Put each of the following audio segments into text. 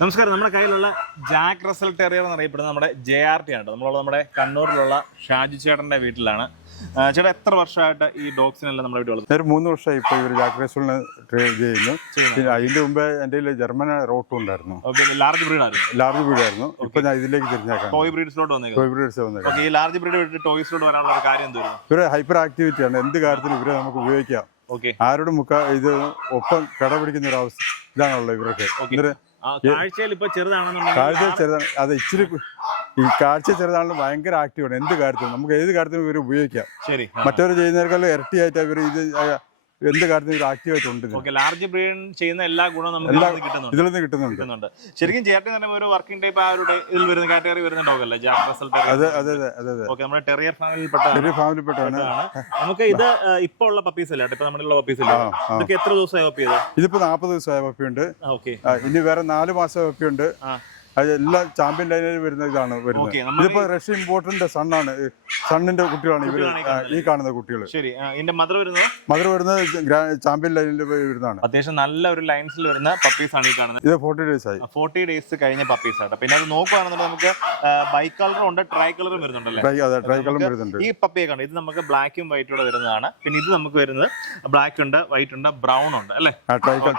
നമസ്കാരം. നമ്മുടെ കയ്യിലുള്ള ജാക്ക് റസൽ ടെറിയർ എന്നറിയപ്പെടുന്ന നമ്മുടെ ജെ ആർ ടി ആണ്. നമ്മളുള്ള നമ്മുടെ കണ്ണൂരിലുള്ള ഷാജി ചേട്ടന്റെ വീട്ടിലാണ്. ചേട്ടാ എത്ര വർഷമായിട്ട് ഈ ഡോഗ്സിനെല്ലാം നമ്മുടെ വീട്ടിൽ ഒരു മൂന്ന് വർഷമായി ഇപ്പോൾ ഇവർ ജാക്ക് റസലിന് ട്രേഡ് ചെയ്യുന്നു. പിന്നെ അതിന്റെ മുമ്പേ എന്റെ കയ്യിൽ ജർമ്മൻ റോട്ടും ഉണ്ടായിരുന്നു. ലാർജ് ബ്രീഡ് ആയിരുന്നു. ലാർജ് ബ്രീഡായിരുന്നു ഇപ്പൊ ഞാൻ ഇതിലേക്ക് തിരിഞ്ഞേക്കാം ടോയ് ബ്രീഡ്സിലോട്ട് വന്നേ ടോയ് ബ്രീഡ്സ് വന്നേക്കാം ഈ ലാർജ് ബ്രീഡ് വിട്ടിട്ട് ടോയ്സിലോട്ട് വരാനുള്ള ഒരു കാര്യം എന്തായിരുന്നു ഇവരെ ഹൈപ്പർ ആക്ടിവിറ്റി ആണ്. എന്ത് കാര്യത്തിലും ഇവരെ നമുക്ക് ഉപയോഗിക്കാം. ഓക്കെ ആരോടും മുക്ക ഇത് ഒപ്പം കടപിടിക്കുന്ന ഒരു അവസ്ഥ ഇതാണുള്ളത് ഇവർക്ക്. കാഴ്ചയിൽ ഇപ്പൊ ചെറുതാണെന്നുണ്ടെങ്കിൽ കാഴ്ച ചെറുതാണ്. അത് ഇച്ചിരി ഈ കാഴ്ച ചെറുതാണെങ്കിലും ഭയങ്കര ആക്റ്റീവാണ് എന്ത് കാര്യത്തിനും നമുക്ക് ഏത് കാര്യത്തിനും ഇവർ ഉപയോഗിക്കാം. ശരി മറ്റവർ ചെയ്യുന്നതിനേക്കാളും ഇരട്ടിയായിട്ട് ഇവർ ഇത് എന്ത് കാര്യത്തിനും ആക്റ്റീവ് ആക്റ്റീവായിട്ടുണ്ട്. ഓക്കെ ലാർജ് ബ്രീഡ് ചെയ്യുന്ന എല്ലാ ഗുണവും നമുക്ക് എല്ലാ- ഇതിൽ നിന്ന് കിട്ടുന്നുണ്ട്. ഇതിൽ നിന്ന് കിട്ടുന്നുണ്ട്. ശരിക്കും ചേട്ടൻ തന്നെ ഒരു വർക്കിംഗ് ടൈപ്പ് ആ ഒരു ഇതിൽ വരുന്ന കാറ്റഗറി വരുന്ന ഡോഗ് അല്ലേ? ജാക്ക് റസൽ അതെ ടെറിയർ അതെ അതെ അതെ അതെ. ഓക്കെ നമ്മുടെ ടെറിയർ നമുക്ക് ഇത് ഇപ്പൊ ഉള്ള പപ്പീസ് അല്ലേ? ഇപ്പൊ നമ്മുടെ പപ്പീസ് അല്ല ഇതൊക്കെ എത്ര ദിവസമായി പപ്പി ചെയ്ത്? ഇതിപ്പോ നാൽപ്പത് ദിവസമായ പപ്പിയുണ്ട് ഓക്കെ. ആ, ഇനി വേറെ നാല് മാസം പപ്പിയുണ്ട് ആ. അത് എല്ലാം ചാമ്പ്യൻ ലൈനിൽ വരുന്ന ഇതാണ് വരുന്നത്. ഇതിപ്പോ റഷ്യൻ ഇമ്പോർട്ടന്റ് സണ്ണാണ്. സണ്ണിന്റെ കുട്ടികളാണ് ഇവർ ഈ കാണുന്ന കുട്ടികൾ ശരി മദർ വരുന്നത്? മദർ വരുന്നത് ചാമ്പ്യൻ ലൈനിൽ വരുന്നതാണ്. അത്യാവശ്യം നല്ല ഒരു ലൈൻസിൽ വരുന്ന പപ്പീസ് ആണ് ഈ കാണുന്നത്. ഇത് ഫോർട്ടി ഡേയ്സ് ആയി. ഫോർട്ടി ഡേയ്സ് കഴിഞ്ഞ പപ്പീസ് ആട്ടോ പിന്നെ അത് നോക്കുകയാണെന്നുണ്ടെങ്കിൽ നമുക്ക് ബൈ കളറും ഉണ്ട് ട്രൈ കളറും വരുന്നുണ്ടല്ലേ ട്രൈ കളറും വരുന്നുണ്ട്. ഈ പപ്പിയെ കാണും ഇത് നമുക്ക് ബ്ലാക്കും വൈറ്റൂടെ വരുന്നതാണ്. പിന്നെ ഇത് നമുക്ക് വരുന്നത് ബ്ലാക്ക് ഉണ്ട് വൈറ്റ് ഉണ്ട് ബ്രൗൺ ഉണ്ട് അല്ലേ? ട്രൈ കളർ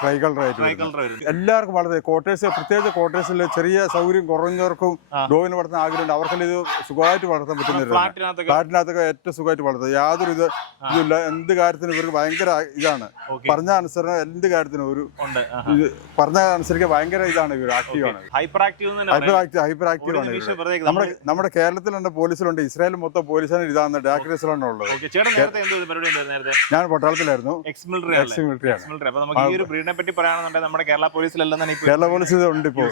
ട്രൈ കളർ എല്ലാവർക്കും വളരെ ക്വാർട്ടേഴ്സ് പ്രത്യേകിച്ച് ക്വാർട്ടേഴ്സിൽ ചെറിയ സൗകര്യം കുറഞ്ഞവർക്കും ഡോവിന് ഡോഗിന് വളർത്താൻ ആഗ്രഹമുണ്ട്. അവർക്കെല്ലാം ഇത് സുഖമായിട്ട് വളർത്താൻ പറ്റുന്ന ഒരു ഇതാണ്. ഫ്ലാറ്റിനകത്തൊക്കെ ഏറ്റവും സുഖമായിട്ട് വളർത്തുക യാതൊരു ഇത് ഇതില്ല എന്ത് കാര്യത്തിനും ഇവർക്ക് ഭയങ്കര ഇതാണ്. പറഞ്ഞ അനുസരണം എന്ത് കാര്യത്തിനും ഒരു ഇത് പറഞ്ഞ അനുസരിച്ച് ഭയങ്കര ഇതാണ് ഇവർ ആക്റ്റീവ് ആണ്. ഹൈപ്പർ ആക്റ്റീവ് ഹൈപ്പർ ആക്റ്റീവ് ആണ്. നമ്മുടെ നമ്മുടെ കേരളത്തിലുണ്ട് പോലീസിലുണ്ട്. ഇസ്രായേൽ മൊത്തം പോലീസാണ് ഇതാണ് ഡാക്രേസിലാണ് ഉള്ളത്. ഞാൻ പട്ടാളത്തിലായിരുന്നു. എക്സ് മിലിറ്ററി എക്സ് മിലിറ്ററി അപ്പൊ നമുക്ക് ഈ ഒരു ബ്രീഡിനെ പറ്റി പറയുകയാണെന്നുണ്ടെങ്കിൽ നമ്മുടെ കേരള പോലീസിലെല്ലാം തന്നെ കേരള പോലീസ് ഇതുണ്ട് ഉണ്ട് ഇപ്പോൾ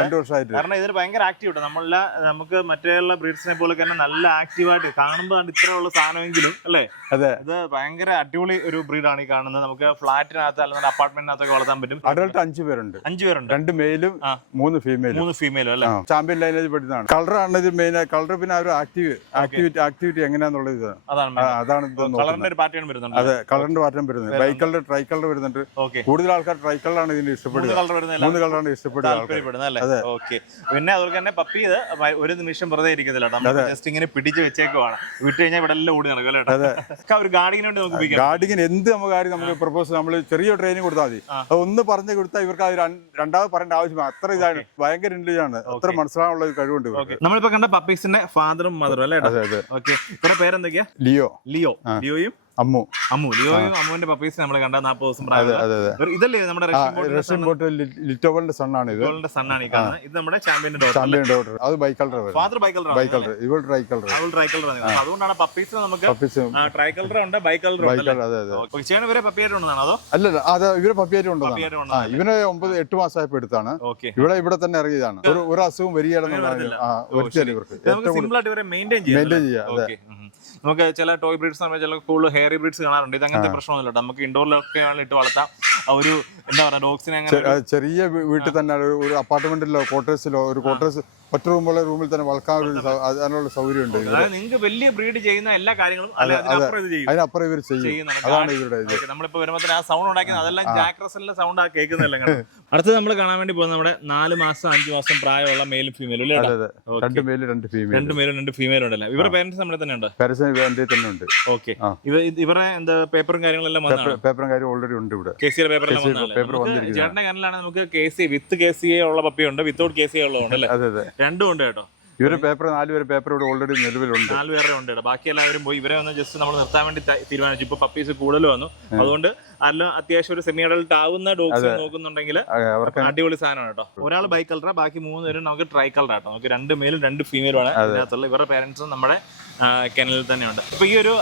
രണ്ടു ചെയ്യുന്നുണ്ട്. വർഷമായിട്ട് കാരണം ഇതിന് ഭയങ്കര ആക്റ്റീവ് ഉണ്ട് നമ്മളെ നമുക്ക് മറ്റേയുള്ള ബ്രീഡ്സിനെ പോലെ തന്നെ നല്ല ആക്റ്റീവായിട്ട് കാണുമ്പോൾ ഇത്രയുള്ള സാധനമെങ്കിലും അല്ലേ? അതെ. ഇത് ഭയങ്കര അടിപൊളി ഒരു ബ്രീഡാണ് ഈ കാണുന്നത്. നമുക്ക് ഫ്ലാറ്റിനകത്ത് അല്ലെങ്കിൽ അപ്പാർട്ട്മെന്റിനകത്തൊക്കെ വളർത്താൻ പറ്റും. അഡൾട്ട് അഞ്ചു പേരുണ്ട്. അഞ്ചു പേരുണ്ട്. രണ്ട് മെയിലും മൂന്ന് ഫീമെയിലും മൂന്ന് ഫീമെയിലും അല്ലേ? ചാമ്പ്യൻ ലൈനേജ് പഠിച്ചതാണ് കളറാണ് ഇത് മെയിൻ കളർ പിന്നെ ഒരു ആക്റ്റീവ് ആക്ടിവിറ്റി ആക്ടിവിറ്റി എങ്ങനെയാന്നുള്ളത് അതാണ് അതാണ് കളറിന്റെ പാറ്റേൺ വരുന്നുണ്ട്. അതെ കളറിന്റെ പാറ്റേൺ വരുന്നത്. ബൈ കളർ ട്രൈ കളർ വരുന്നുണ്ട് കൂടുതൽ ആൾക്കാർ ട്രൈ കളറാണ് ഇതിന് ഇഷ്ടപ്പെടുന്നത് മൂന്ന് കളറാണ് ഇഷ്ടപ്പെടുന്നത് അതെ. ഓക്കെ. പിന്നെ അതുപോലെ തന്നെ പപ്പി ഇത് ഒരു നിമിഷം വെറുതെ ഇരിക്കുന്നില്ല നമ്മൾ ജസ്റ്റ് ഇങ്ങനെ പിടിച്ച് വെച്ചേക്കുവാണ്. വിട്ട് കഴിഞ്ഞാൽ ഇവിടെ എല്ലാം ഓടി നടക്കും. ഒക്കെ ഒരു ഗാർഡിങ്ങിന് വേണ്ടി നമുക്ക് ഗാർഡിങ്ങിന് എന്ത് നമുക്ക് കാര്യം നമ്മൾ പ്രപ്പോസ് നമ്മൾ ചെറിയ ട്രെയിനിങ് കൊടുത്താൽ മതി. ഒന്ന് പറഞ്ഞു കൊടുത്താൽ ഇവർക്ക് അത് രണ്ടാമത് പറയേണ്ട ആവശ്യമില്ല അത്ര ഇതാണ്. ഭയങ്കര ഇന്റലിജന്റ് ആണ്. അത്ര മനസ്സിലാനുള്ള ഒരു കഴിവുണ്ട് നമ്മളിപ്പോ കണ്ട പപ്പീസിന്റെ ഫാദറും മദറും അല്ലേ ഓക്കെ. ഇവരുടെ പേരെന്തൊക്കെയാ? ലിയോ. ലിയോ. ലിയോയും അമ്മു. അമ്മു ലിയോയും അമ്മുവിന്റെ പപ്പീസ് നമ്മൾ കണ്ട നാൽപ്പത് ദിവസം പ്രായം ഇതല്ലേ നമ്മുടെ റഷ്യൻ ബോട്ട് ലിറ്റോവലിന്റെ സണ്ണാണ് ഇത് സണ്ണാണ് ഈ കാണുന്നത്. ഇത് നമ്മുടെ ഡോട്ടർ ചാമ്പ്യൻ ഡോട്ടർ അത് by colour father by colour by colour ഇവൾ ട്രൈ കളർ അവൾ ട്രൈ കളർ അതുകൊണ്ടാണ് പപ്പീസ് നമുക്ക് ട്രൈ കളർ ഉണ്ട് ബൈ കളർ ബൈ ഉണ്ട് കളർ അതെ അതെ. ചേട്ടൻ വരെ പപ്പിയായിട്ട് ഉണ്ടെന്നാണ് അതോ? അല്ല അത് ഇവരെ പപ്പിയായിട്ട് ഉണ്ടോ ഇവനെ ഒമ്പത് എട്ട് മാസമായപ്പോ എടുത്താണ്. ഇവിടെ ഇവിടെ തന്നെ ഇറങ്ങിയതാണ്. ഒരു അസുഖം വരികയാണെന്ന് പറഞ്ഞു ഒരു ഒരിക്കലും ഇവർക്ക്. ഇവരെ മെയിന്റെയിൻ ചെയ്യാം നമുക്ക് ചില ടോയ് ബ്രീഡ്സ് ചില കൂടുതൽ ഹെയറി ബ്രീഡ്സ് കാണാറുണ്ട്. ഇത് അങ്ങനത്തെ പ്രശ്നമൊന്നുമില്ല. നമുക്ക് ഇൻഡോറിലൊക്കെ ഇട്ട് വളർത്താം. ഒരു എന്താ പറയാ ഡോഗ്സിനെ അങ്ങനെ ചെ- ആ, ചെറിയ വീ- വീട്ടിൽ തന്നെ ഒരു- ഒരു അപ്പാർട്ട്മെന്റിലോ ക്വാർട്ടേഴ്സിലോ ഒരു ക്വാർട്ടേഴ്സ് ഒറ്റ റൂമുള്ള റൂമിൽ തന്നെ വളർത്താൻ ഒരു സൗ- അതിനുള്ള സൗകര്യം ഉണ്ട് അതായത് നിങ്ങൾക്ക് വലിയ ബ്രീഡ് ചെയ്യുന്ന എല്ലാ കാര്യങ്ങളും അല്ലെ അതിനപ്പുറം ഇത് ചെയ്യും അതിനപ്പുറം ഇവർ ചെയ്യും. അതാണ് ഇവരുടെ ഇത്. ഓക്കേ, നമ്മളിപ്പോ വരുമ്പോ ആ സൗണ്ട് ഉണ്ടാക്കുന്നത് അതെല്ലാം ജാക്ക് റസലിന്റെ സൗണ്ട് ആ കേൾക്കുന്നില്ല അടുത്ത് നമ്മൾ കാണാൻ വേണ്ടി പോകുന്നത് നമ്മുടെ നാല് മാസം അഞ്ചു മാസം പ്രായമുള്ള മെയിലും ഫീമെയിലും അല്ലേ അതെ അതെ. രണ്ട് മേൽ രണ്ട് ഫീമെയിൽ രണ്ട് മെയിലും രണ്ട് ഫീമെയിലും ഉണ്ടല്ലേ? ഇവരുടെ പേരന്റ്സ് നമ്മുടെ തന്നെ ഉണ്ട്? പേരന്റ്സ് എന്റെ തന്നെ ഉണ്ട്. ഓക്കെ ആ. ഇവ ഇത് ഇവരുടെ എന്താ പേപ്പറും കാര്യങ്ങളെല്ലാം പേപ്പറും കാര്യം ഓൾറെഡി ഉണ്ട് ഇവിടെ. കെ പേപ്പറെല്ലാം? നമുക്ക് വന്നിരിക്കുന്നതാണ്. ചേട്ടന്റെ കനലാണ് നമുക്ക് K C with K C A ഉള്ള പപ്പിയുണ്ട് വിത്തൗട്ട് കെ സി എ ഉള്ളതുണ്ട് അല്ലേ അതെ അതെ. രണ്ടും ഉണ്ട് കേട്ടോ. ഇവർ പേപ്പർ നാലുപേര് പേപ്പർ ഇവിടെ ഓൾറെഡി നിലവിലുണ്ട്. നാല് പേരുടെ ഉണ്ട് ബാക്കി എല്ലാവരും പോയി. ഇവരെ ഒന്ന് ജസ്റ്റ് നമ്മൾ നിർത്താൻ വേണ്ടി തീരുമാനിച്ചു. ഇപ്പൊ പപ്പീസ് കൂടുതൽ വന്നു. അതുകൊണ്ട് അല്ല അത്യാവശ്യം ഒരു സെമി അഡൽട്ട് ആവുന്ന ഡോഗ്സ് നോക്കുന്നുണ്ടെങ്കിൽ അടിപൊളി സാധനമാണ് കേട്ടോ. ഒരാൾ ബൈ കളറാ ബാക്കി മൂന്ന് പേരും നമുക്ക് ട്രൈ കളറാ കേട്ടോ നമുക്ക് രണ്ട് മെയിലും രണ്ട് ഫീമെയിലും ആണ്. ഇതിനകത്തുള്ള ഇവരുടെ പേരൻസും നമ്മുടെ കെനലിൽ തന്നെയുണ്ട്. ഇപ്പൊ ഈ ഒരു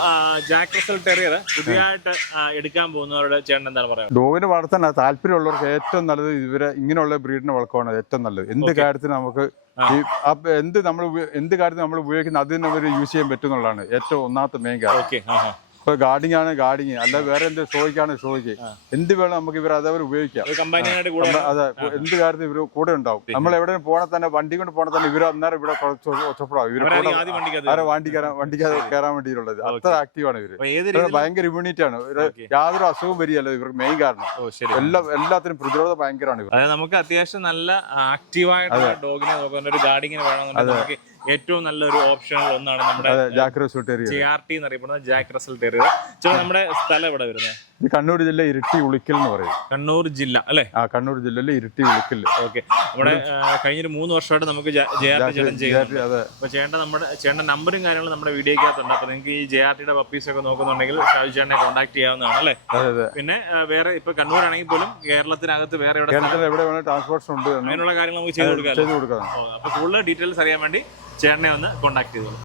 ജാക്ക് റസൽ ടെറിയർ പുതിയതായിട്ട് എടുക്കാൻ പോകുന്നവരുടെ ചേട്ടൻ എന്താണ് പറയുക? ഡോഗിനെ വളർത്താൻ താല്പര്യമുള്ളവർക്ക് ഏറ്റവും നല്ലത് ഇവരെ ഇങ്ങനെയുള്ള ബ്രീഡിനെ വളർത്തുകയാണ് ഏറ്റവും നല്ലത്. എന്ത് കാര്യത്തിന് നമുക്ക് എന്ത് നമ്മൾ എന്ത് കാര്യത്തിന് നമ്മൾ ഉപയോഗിക്കുന്ന അതിന് അവർ യൂസ് ചെയ്യാൻ പറ്റും എന്നുള്ളതാണ് ഏറ്റവും ഒന്നാമത്തെ മെയിൻ കാര്യം. ഓക്കെ ഇപ്പൊ ഗാർഡിങ് ആണ് ഗാർഡിങ് അല്ല വേറെ എന്ത് ഷോയ്ക്കാണ് ഷോയ്ക്ക്. എന്ത് വേണം നമുക്ക് ഇവർ അതേപോലെ ഉപയോഗിക്കാം. അതെ എന്ത് കാര്യത്തിൽ ഇവർ കൂടെ ഉണ്ടാവും. നമ്മൾ എവിടെ പോണ തന്നെ വണ്ടി കൊണ്ട് പോണ തന്നെ ഇവർ അന്നേരം ഇവിടെ കുറച്ച് ഇവർ വണ്ടിക്കകത്ത് ആരെ വണ്ടി കയറാൻ വണ്ടി കയറാൻ വേണ്ടിയിട്ടുള്ളത്. അത്ര ആക്റ്റീവാണ് അപ്പൊ ഏത് ഇവർ ഭയങ്കര ഇമ്മ്യൂണിറ്റി ആണ്. യാതൊരു അസുഖവും വരികയല്ല. ഇവർക്ക് മെയിൻ കാരണം. ഓ ശരി. എല്ലാ എല്ലാത്തിനും പ്രതിരോധം ഭയങ്കരമാണ് നമുക്ക് അത്യാവശ്യം നല്ല ആക്റ്റീവായിട്ടുള്ള ഡോഗിനെ നോക്കുന്ന ഒരു ഗാർഡിങ്ങിനെ വേണമെന്നുണ്ടെങ്കിൽ നമുക്ക് ഏറ്റവും നല്ലൊരു ഓപ്ഷനുകൾ ഒന്നാണ് നമ്മുടെ Jack Russell terrier J R T എന്നറിയപ്പെടുന്ന ജാക്ക് റസൽ ടെറിയർ ചില നമ്മുടെ സ്ഥലം എവിടെ വരുന്നത് ഇത് കണ്ണൂർ ജില്ല ഇരുട്ടി ഉളിക്കൽ എന്ന് പറയും. കണ്ണൂർ ജില്ല അല്ലേ? ആ കണ്ണൂർ ജില്ലയിലെ ഇരുട്ടി ഉളിക്കൽ. ഓക്കെ. നമ്മുടെ കഴിഞ്ഞൊരു മൂന്ന് വർഷമായിട്ട് നമുക്ക് ജെ ആർ ടി ചേട്ടൻ ചെയ്യുന്നുണ്ട്. അപ്പൊ ചേട്ടൻ നമ്മുടെ ചേട്ടൻ നമ്പറും കാര്യങ്ങളും നമ്മുടെ വീഡിയോക്കകത്തുണ്ട് അപ്പൊ നിങ്ങൾക്ക് ഈ ജെ ആർ ടിയുടെ പപ്പീസ് ഒക്കെ നോക്കുന്നുണ്ടെങ്കിൽ ഷാജു ചേട്ടനെ കോൺടാക്ട് ചെയ്യാവുന്നതാണ് അല്ലേ? പിന്നെ വേറെ ഇപ്പൊ കണ്ണൂരാണെങ്കിൽ പോലും കേരളത്തിനകത്ത് വേറെ എവിടെ ട്രാൻസ്പോർട്ട്സ് ഉണ്ട് അങ്ങനെയുള്ള കാര്യങ്ങൾ നമുക്ക് ചെയ്ത് കൊടുക്കാം. അപ്പൊ കൂടുതൽ ഡീറ്റെയിൽസ് അറിയാൻ വേണ്ടി ചേട്ടനെ ഒന്ന് കോൺടാക്ട് ചെയ്തോളൂ.